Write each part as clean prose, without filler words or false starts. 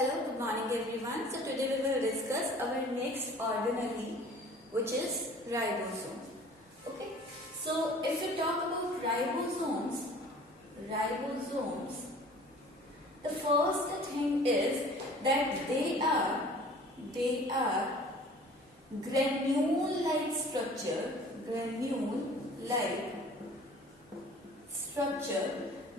Hello, good morning everyone. So today we will discuss our next organelle, which is ribosome. Okay. So if you talk about ribosomes, the first thing is that they are granule-like structure.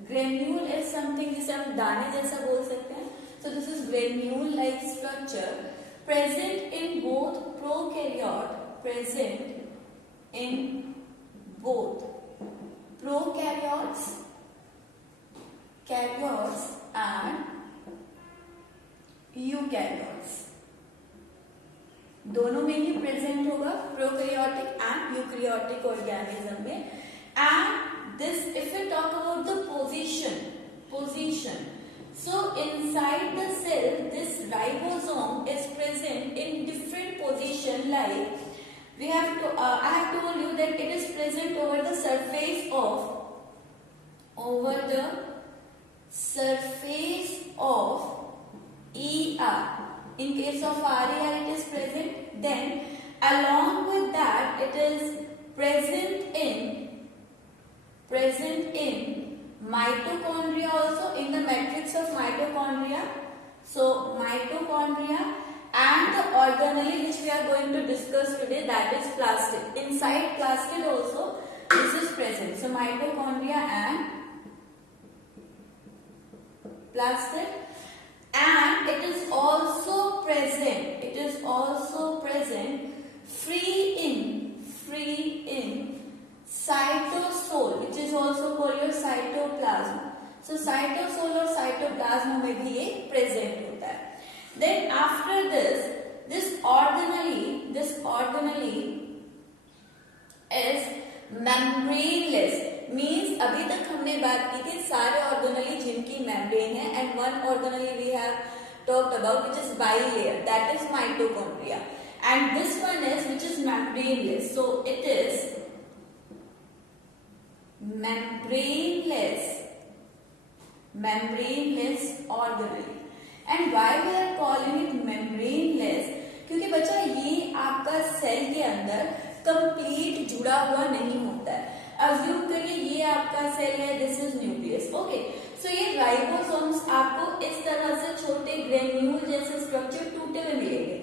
Granule is something जिसे हम दाने जैसा बोल सकते हैं. So this is granule-like structure present in both prokaryotes and eukaryotes. दोनों में ही प्रेजेंट होगा, प्रोकैरियोटिक एंड यूकैरियोटिक ऑर्गेनिज्म में. And this, if we talk about the position, so inside the cell, this ribosome is present in different position. Like I have told you that it is present over the surface of ER. In case of RER, it is present. Then, along with that, it is present in mitochondria also, in the matrix of mitochondria. So mitochondria and the organelle which we are going to discuss today, that is plastid. Inside plastid also this is present. So mitochondria and plastid, and it is also present free in cytosol, which is also called your cytoplasm. So cytosol और cytoplasm में भी ये present होता है. Then after this organelle is membraneless. Means अभी तक हमने बात की थी सारे organelle जिनकी membrane है, and one organelle we have talked about which is bilayer, that is mitochondria, and this one is which is membraneless. So it is membraneless organelle. And why we are calling it membraneless? क्योंकि बच्चा ये आपका सेल के अंदर कंप्लीट जुड़ा हुआ नहीं होता है. अज्यूम करिए ये आपका सेल है, दिस इज न्यूक्लियस. ओके, सो ये राइबोसोम्स आपको इस तरह से छोटे ग्रेन्यूल जैसे स्ट्रक्चर टूटे हुए मिलेंगे,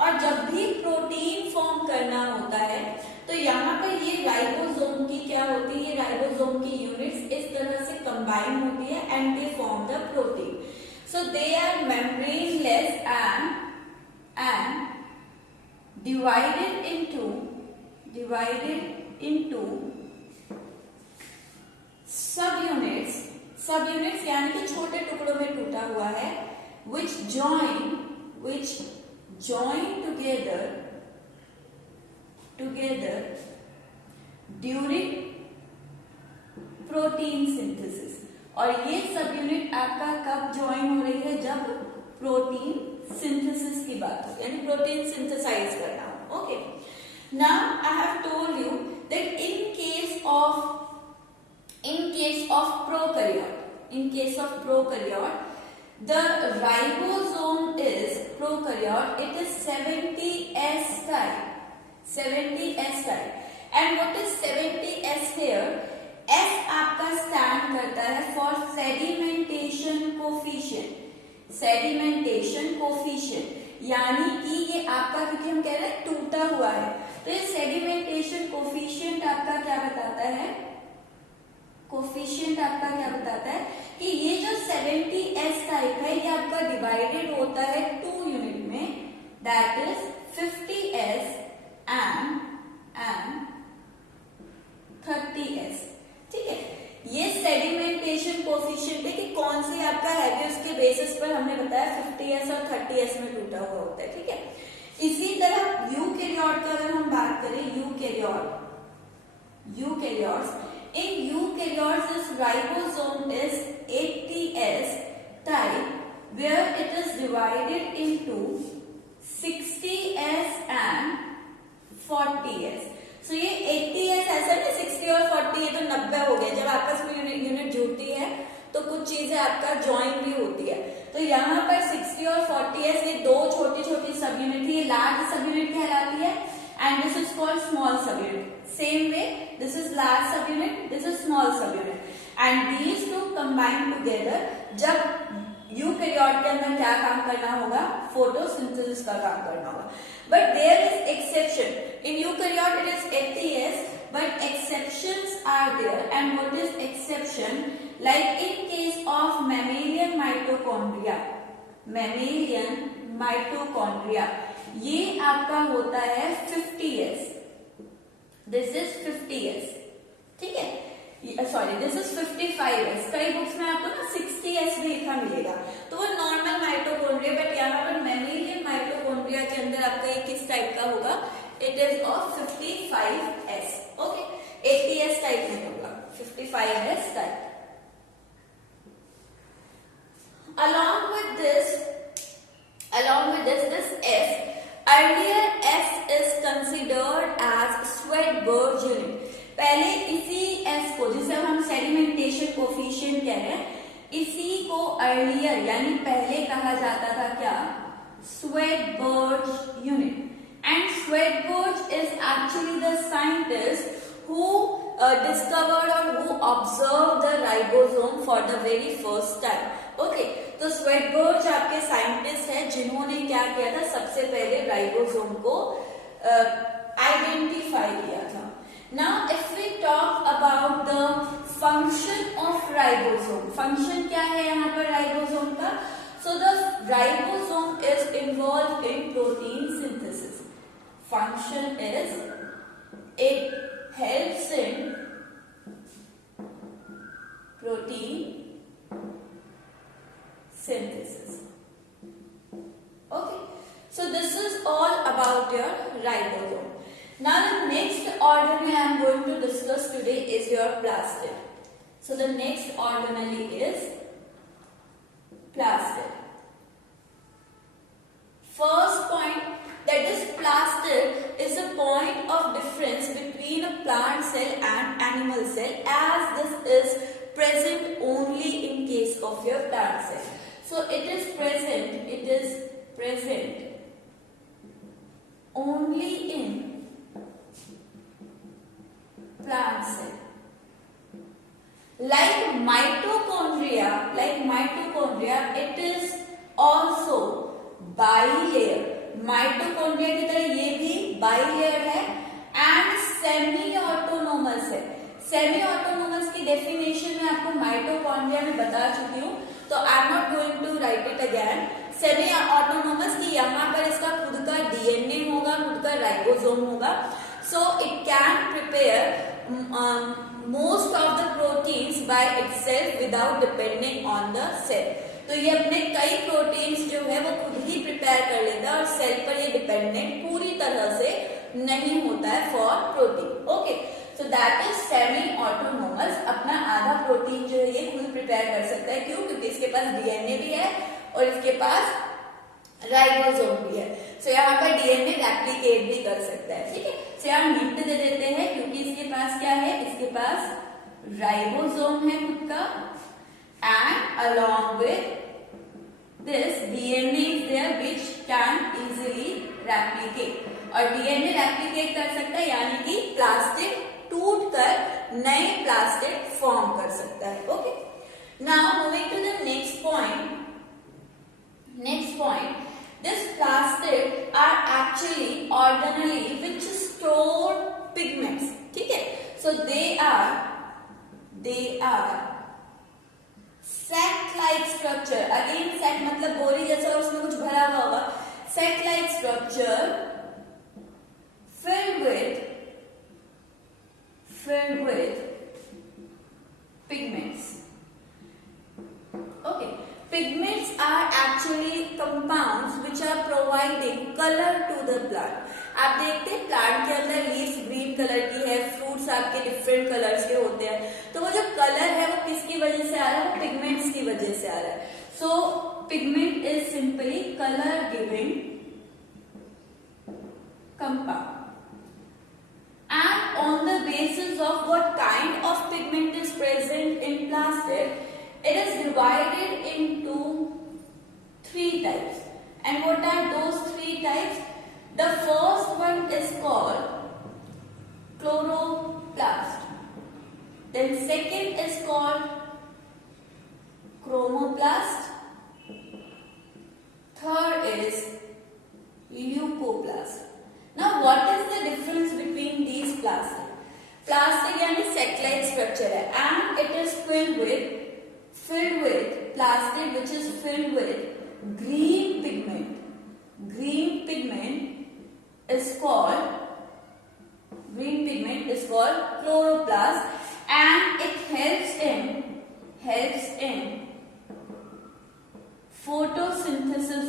और जब भी प्रोटीन फॉर्म करना होता है तो यहाँ पर ये राइबोसोम की क्या होती है, ये राइबोसोम की यूनिट्स इस तरह से कंबाइन होती है and they form the protein. So they are membraneless and divided into subunits यानी कि छोटे टुकड़ों में टूटा हुआ है, which join together during protein synthesis. और ये सब यूनिट आपका कब ज्वाइन हो रही है, जब प्रोटीन सिंथेसिस की बात हो, यानी प्रोटीन सिंथेसाइज करना हो. Okay, now I have told you that in case of prokaryote, the ribosome is prokaryote, it is 70S type. And what is 70S here? S आपका स्टैंड करता है फॉर सेडिमेंटेशन कोफिशिएंट, यानी कि ये आपका, क्योंकि हम कह रहे हैं टूटा हुआ है, तो ये सेडिमेंटेशन कोफिशिएंट आपका क्या बताता है, कि ये जो 70S टाइप है ये आपका डिवाइडेड होता है 2 यूनिट में, that is 50S and 30S. ठीक है, ये सेडिमेंटेशन कोफिशिएंट है कि कौन सी आपका हैवी, उसके बेसिस पर हमने बताया 50S और 30S में टूटा हुआ होता है. ठीक है, इसी तरह यूकैरियोट का अगर हम बात करें, eukaryotes, in eukaryotes this ribosome is 80S type, where it is divided into 60S and 40S. So ये 80S ऐसा नहीं, 60 और 40 ये तो 90 हो गया. जब आपस में यूनिट जुड़ती है तो कुछ चीजें आपका ज्वाइन भी होती है। तो यहाँ पर 60 और 40s ये दो छोटी छोटी सब यूनिट थी, ये लार्ज सब यूनिट कहलाती है and this is called small सब unit. Same way this is large सब यूनिट, दिस इज स्मॉल सब unit and these two combine together जब यूकैरियोट के अंदर क्या काम करना होगा, फोटोसिंथेसिस का काम करना होगा। But there is exception, in eukaryote it is 80s but exceptions are there and what is exception, like in case of mammalian mitochondria, mammalian mitochondria ये आपका होता है 50s, this is 50s, ठीक है, सॉरी दिस इज 55s। कई बुक्स में आपको ना 60s भी लिखा मिलेगा, तो वो नॉर्मल माइटोकॉन्ड्रिया, बट यहाँ पर मेमेलियन माइटोकॉन्ड्रिया के अंदर आपका ये किस टाइप का होगा, it is of 55s, okay, 80s type में होगा, 55s type. Along with this S, earlier S is considered as Swedberg unit। पहले इसी S को, जिसे हम सेडिमेंटेशन कोफिशिएंट कह रहे हैं, इसी को अर्लियर यानी पहले कहा जाता था क्या, Swedberg unit। And Swedberg is actually the scientist who discovered or who observed the ribosome for the very first time। Okay, तो स्वेडबर्ग आपके साइंटिस्ट हैं जिन्होंने क्या किया था, सबसे पहले राइबोसोम को आइडेंटिफाई किया था। Now if we talk about the function of ribosome, function क्या है यहाँ पर राइबोसोम का, so the ribosome is involve in protein synthesis. Function is it helps in protein synthesis। Okay, so this is all about your ribosome। Now the next organelle I am going to discuss today is your plastid। So the next organelle is plastid। First point, that is plastid is a point of difference between a plant cell and animal cell, as this is present only in case of your plant cell। So it is present only in plant cell। Like mitochondria, it is also bilayer। Mitochondria की तरह ये भी bilayer है and semi autonomous है। Semi autonomous की definition में आपको mitochondria में बता चुकी हूँ, तो I am not going to write it again. Semi autonomous की यहाँ पर इसका खुद का डीएनए होगा, खुद का राइबोसोम होगा, so it can prepare most of the proteins by itself without depending on the cell. तो ये अपने कई प्रोटीन्स जो है वो खुद ही प्रिपेयर कर लेता है और सेल पर ये डिपेंडेंट पूरी तरह से नहीं होता है for protein. Okay, so that is semi autonomous. अपना आधा प्रोटीन जो है ये खुद प्रिपेयर कर सकता है, क्यों, क्योंकि इसके पास डीएनए भी है और इसके पास राइबोसोम भी है। सो यहाँ पर डीएनए रेप्लिकेट भी कर सकता है, ठीक है। सो यहाँ हिंट दे देते हैं, क्योंकि इसके पास क्या है, इसके पास राइबोसोम है खुद का, and along with this DNA is there which can easily replicate। और DNA replicate कर सकता है यानी कि प्लास्टिड टूट कर नए प्लास्टिड फॉर्म कर सकता है। Okay, now moving to the next point. This plastid are actually organelle which store pigments, ठीक है। So they are sac like structure। Again sac मतलब बोरी जैसा और उसमें कुछ भरा हुआ होगा। sac like structure filled with pigments। Okay, pigments are actually compounds which are providing color to the plant। आप देखते हैं प्लांट के अंदर लीव्स ग्रीन कलर की है, फ्रूट्स आपके डिफरेंट कलर्स के होते हैं, तो वो जो कलर है वो किसकी वजह से आ रहा है, वो पिगमेंट्स की वजह से आ रहा है। So pigment is simply colour giving compound. And on the basis of what kind of pigment is present in plastid, It is divided into three types. And what are those three types? The first one is called chloroplast. Then second is called chromoplast. Third is leucoplast. Now what is the difference between these plastic? Plastic यानी satellite structure है and it is filled with plastic which is filled with green pigment. Green pigment is called chloroplast and it helps in photosynthesis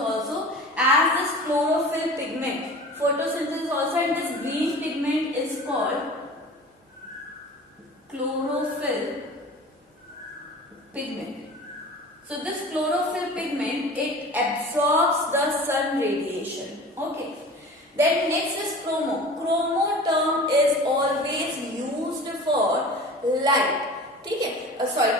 also as this chlorophyll pigment. Photosynthesis also, and this green pigment is called chlorophyll pigment. So this chlorophyll pigment, it absorbs the sun radiation. Okay. Then next is chromo. Chromo term is always used for light. ठीक है?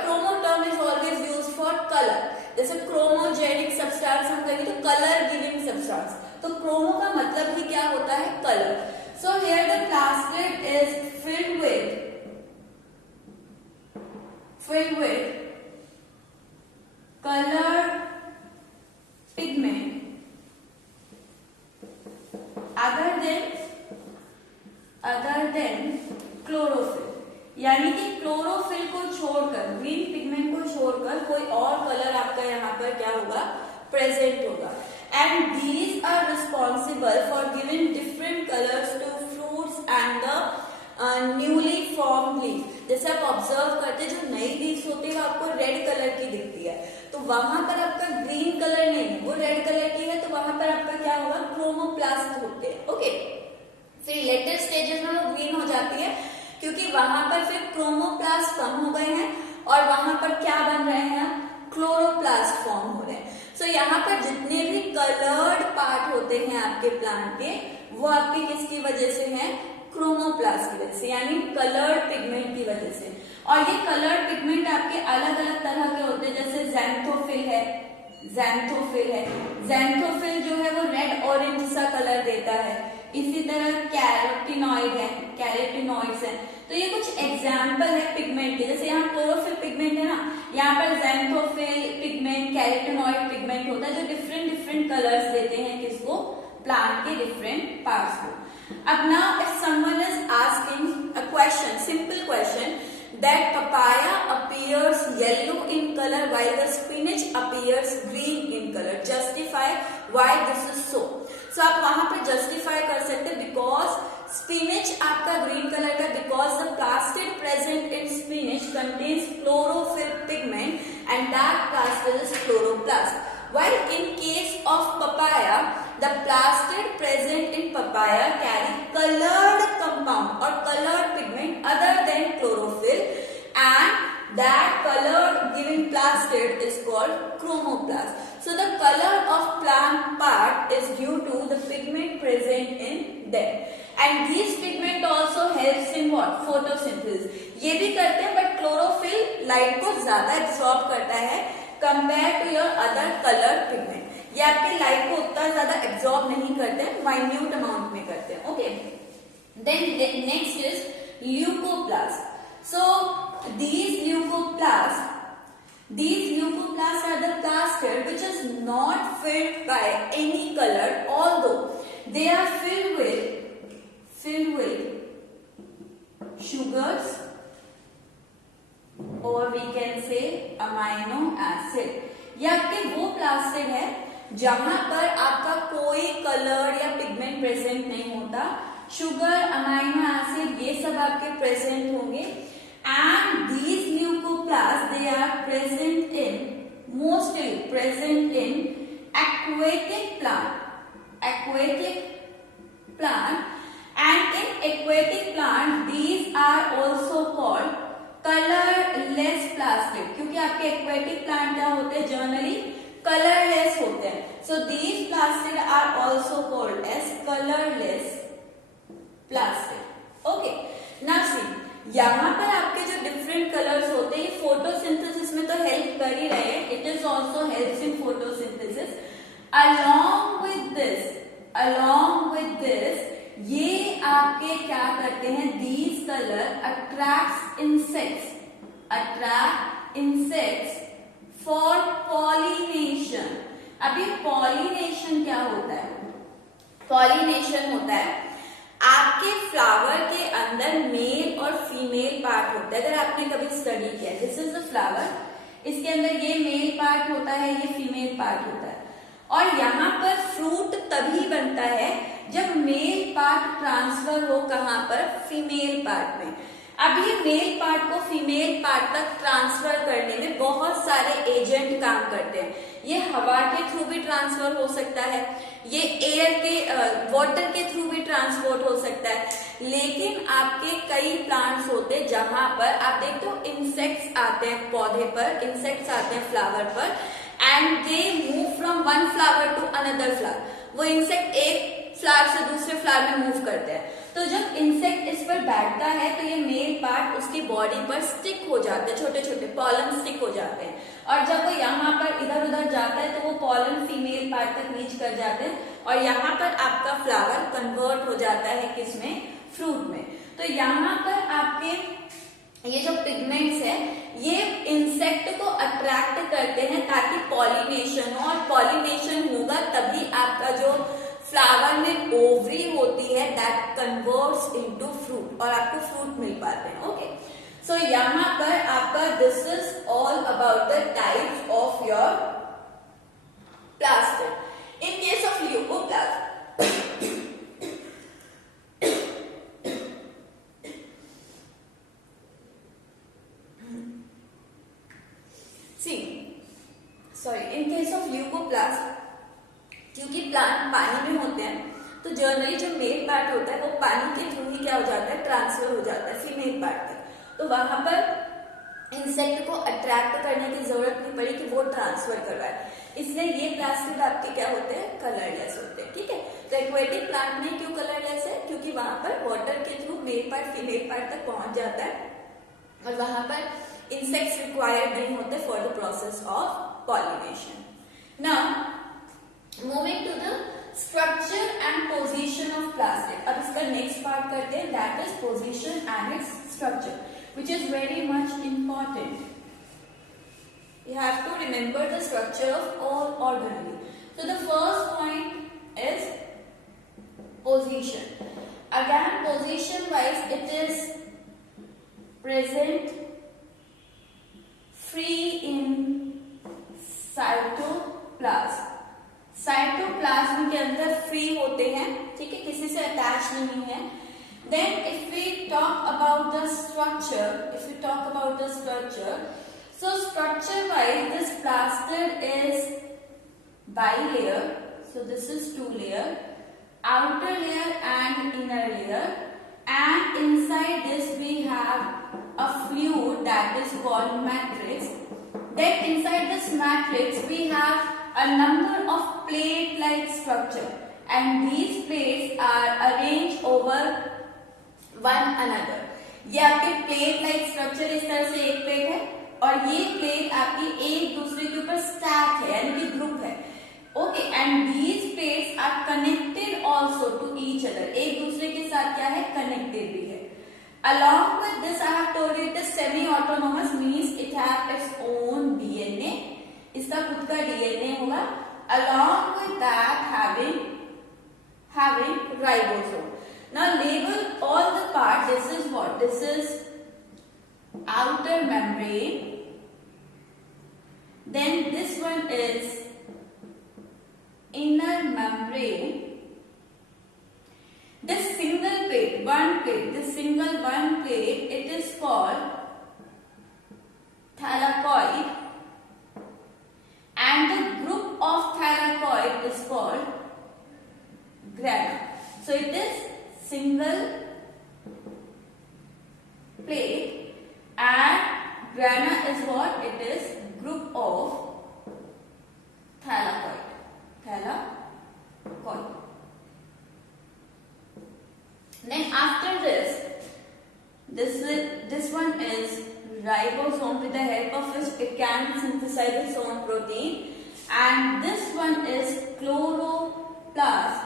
Chromo term is always used for color. जैसे chromogenic substance हम कहेंगे तो color giving substance. तो क्रोमो का मतलब ही क्या होता है? Colour. So here the plastic is filled with colored pigment other than chlorophyll. यानी कि क्लोरोफिल को छोड़कर, ग्रीन पिगमेंट को छोड़कर कोई और कलर आपका यहाँ पर क्या होगा? प्रेजेंट होगा. And these are responsible for giving different colors to fruits and the newly formed leaves. जैसे आप ऑब्जर्व करते हैं जो नई लीव्स होती है वो आपको रेड कलर की दिखती है, तो वहां पर आपका ग्रीन कलर नहीं, वो रेड कलर की है, तो वहां पर आपका क्या होगा? क्रोमोप्लास्ट होते हैं. ओके. फिर लेटर स्टेजेस में वो ग्रीन हो जाती है क्योंकि वहां पर फिर क्रोमोप्लास्ट कम हो गए हैं और वहां पर क्या बन रहे हैं? क्लोरोप्लास्ट फॉर्म हो रहे हैं. सो यहाँ पर जितने भी कलर्ड पार्ट होते हैं आपके प्लांट के, वो आपके किसकी वजह से हैं? क्रोमोप्लास्ट की वजह से, यानी कलर्ड पिगमेंट की वजह से. और ये कलर्ड पिगमेंट आपके अलग अलग तरह के होते हैं, जैसे ज़ैंथोफिल है. ज़ैंथोफिल जो है वो रेड ऑरेंज सा कलर देता है. इसी तरह कैरोटिनॉइड्स है. तो ये कुछ एग्जाम्पल है पिगमेंट के. जैसे यहाँ क्लोरोफिल पिगमेंट है ना, यहाँ पर ज़ैंथोफिल पिगमेंट, कैरोटिनॉइड पिगमेंट होता है जो डिफरेंट कलर्स देते हैं किसको? प्लांट के डिफरेंट पार्ट्स को. अब now if someone is asking a question, simple question, that papaya appears yellow in color while the spinach appears green in color. Justify why this is so. So आप वहां पर justify कर सकते हैं because spinach आपका green color का because the plastid present in spinach contains chlorophyll pigment and that plastid is chloroplast. While in case of papaya, the plastid present in papaya carry colored compound or colored pigment other than chlorophyll, and that colored giving plastid is called chromoplast. So the color of plant part is due to the pigment present in them. And these pigment also helps in what? Photosynthesis. ये भी करते हैं but chlorophyll light को ज्यादा absorb करता है compare to your other colour pigment. ये आपकी लाइट को उतना ज्यादा एब्जॉर्ब नहीं करते हैं, माइन्यूट अमाउंट में करते हैं. Okay. Then next is leucoplast. So these leucoplasts are the plastid which is not filled by any color, although they are filled with sugars or we can say amino acid. ये आपके वो प्लास्टिड है जहां पर आपका कोई कलर या पिगमेंट प्रेजेंट नहीं होता. शुगर, अमाइनो एसिड ये सब आपके प्रेजेंट होंगे. And these leucoplast they are mostly present in aquatic plant and in aquatic plant these are also called colourless plastid. क्योंकि आपके एक्वेटिक प्लांट क्या होते हैं? जनरली कलरलेस होते हैं. So these plastid are also called as colourless plastid. Okay. Now see यहाँ पर आपके जो डिफरेंट कलर्स होते हैं, ये फोटोसिंथेसिस में तो हेल्प कर ही रहे हैं, it is also helps in photosynthesis. along with this ये आपके क्या करते हैं, these color attract insects for pollination। अब ये pollination क्या होता है? pollination होता है आपके फ्लावर के अंदर मेल और फीमेल पार्ट होता है। अगर आपने कभी स्टडी किया, दिस इज द फ्लावर, इसके अंदर ये मेल पार्ट होता है, ये फीमेल पार्ट होता है, और यहाँ पर फ्रूट तभी बनता है जब मेल पार्ट ट्रांसफर हो, कहाँ पर, फीमेल पार्ट में। अब ये मेल पार्ट को फीमेल पार्ट तक ट्रांसफर करने में बहुत सारे एजेंट काम करते हैं। ये हवा के थ्रू भी ट्रांसफर हो सकता है, ये एयर के वाटर के थ्रू भी ट्रांसपोर्ट हो सकता है, लेकिन आपके कई प्लांट्स होते हैं जहां पर आप देखते हो इंसेक्ट्स आते हैं पौधे पर, इंसेक्ट्स आते हैं फ्लावर पर, and they move from one flower to another flower. वो इंसेक्ट एक फ्लावर से दूसरे फ्लावर में मूव करते हैं। तो जब इंसेक्ट इस पर बैठता है तो ये मेल पार्ट उसकी बॉडी पर स्टिक हो जाते हैं, छोटे छोटे पॉलन स्टिक हो जाते हैं, और जब वो यहाँ पर इधर उधर जाता है तो वो पॉलन फीमेल पार्ट तक रीच कर जाते हैं, और यहाँ पर आपका फ्लावर कन्वर्ट हो जाता है किसमें, फ्रूट में। तो यहाँ पर आपके ये जो पिगमेंट्स है ये इंसेक्ट को अट्रैक्ट करते हैं ताकि पॉलिनेशन हो, और पॉलिनेशन होगा तभी आपका जो फ्लावर में ओवरी होती है दैट कन्वर्ट्स इनटू फ्रूट, और आपको फ्रूट मिल पाते हैं। ओके, सो यहाँ पर आपका this is all about the types of your plastid. In case of leucoplast, in case of leucoplast, क्योंकि प्लांट पानी में होते हैं तो जनरली जो मेल पार्ट होता है वो पानी के थ्रू ही क्या हो जाता है, ट्रांसफर हो जाता है फीमेल पार्ट तक। तो वहां पर इंसेक्ट को अट्रैक्ट करने की जरूरत नहीं पड़ी कि वो ट्रांसफर करवाए, इसलिए ये प्लास्टिड आपके क्या होते हैं, कलरलेस होते हैं। ठीक है, तो एक्वेटिक प्लांट में क्यों कलरलेस है, क्योंकि वहां पर वाटर के through male part female part तक पहुंच जाता है, और वहां पर इंसेक्ट्स रिक्वायर्ड नहीं होते for the process of pollination. Now moving to the structure and position of plastid. अब इसका नेक्स्ट पार्ट करते हैं, that is position and its structure, which is very much important. You have to remember the structure of all organelle. So the first point is position. Again, position wise, it is present free in cytoplasm. Cytoplasm के अंदर फ्री होते हैं, ठीक है, किसी से अटैच नहीं है। Then if we talk about the structure, so structure wise this plastid is bilayer, so this is two layer, outer layer and inner layer, and inside this we have a fluid that is called matrix. Then inside this matrix we have a number of plate-like structure, and these plates are arranged over one another. ये आपके plate-like structure इस तरह से एक प्लेट है, और ये प्लेट आपकी एक दूसरे के ऊपर स्टैक है, यानी कि ग्रुप है। Okay, and these plates are connected also to each other. एक दूसरे के साथ क्या है, connected भी है। Along with this, I have told you it is semi-autonomous, means it has its own DNA. इसका खुद का DNA होगा। Along with that, having ribosome. Now label all the parts. This is what? This is outer membrane. Then this one is inner membrane. This single plate, this single one plate, it is called thylakoid, and the group of thylakoid is called grana. So it is single plate, and grana is what? It is group of thylakoid. Then after this will from protein, and this one is chloroplast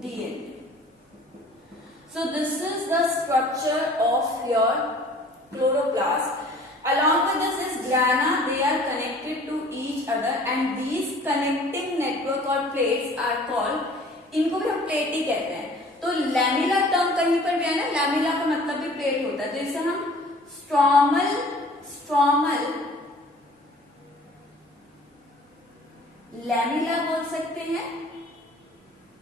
DNA. So this is the structure of your chloroplast. Along with this is grana. They are connected to each other, and these connecting network or plates are called, इनको भी हम प्लेट ही कहते हैं. तो lamella term कहीं पर भी है ना, लैमिला का मतलब भी प्लेट होता है. तो इसे हम स्ट्रोमल लैमिला बोल सकते हैं,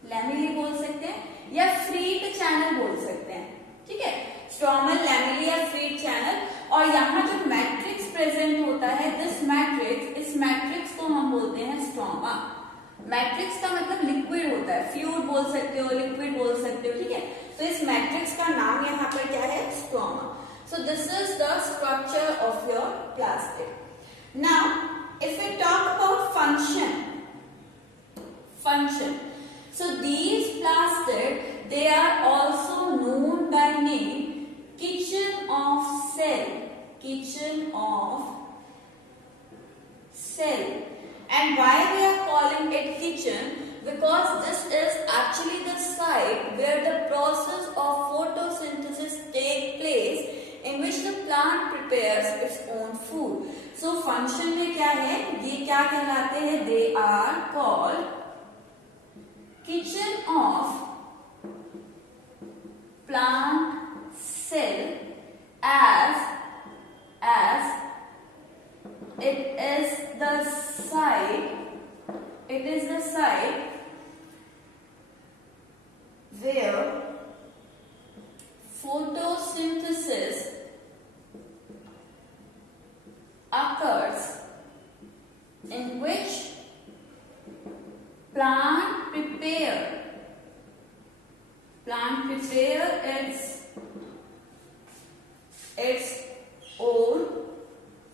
लैमिली बोल सकते हैं, या फ्रीड चैनल बोल सकते हैं. ठीक है, स्ट्रोमल, लैमिली या फ्रीड चैनल. और यहाँ जो मैट्रिक्स प्रेजेंट होता है, दिस मैट्रिक्स, इस मैट्रिक्स को हम बोलते हैं स्ट्रोमा. मैट्रिक्स का मतलब लिक्विड होता है, फ्लूइड बोल सकते हो, लिक्विड बोल सकते हो. ठीक है, तो इस मैट्रिक्स का नाम यहाँ पर क्या है? Stroma. So this is the structure of your plastid. Now, if we talk about function. So these plastid, they are also known by name kitchen of cell. And why we are calling it kitchen? Because this is actually the site where the process of photosynthesis take place, in which the plant prepares its own food. So function में क्या है? ये क्या कहलाते हैं? They are called kitchen of plant cell, as it is the site where photosynthesis occurs, in which plant prepare its own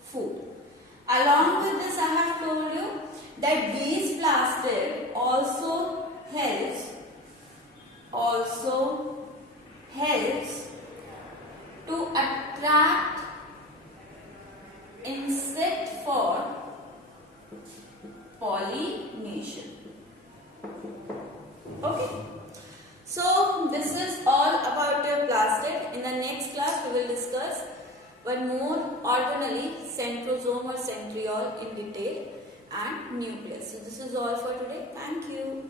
food. Along with this, I have told you that these plastid also helps to attract insect for pollination. Okay, so this is all about your plastid. In the next class we will discuss one more organelle, centrosome or centriole in detail, and nucleus. So this is all for today. Thank you.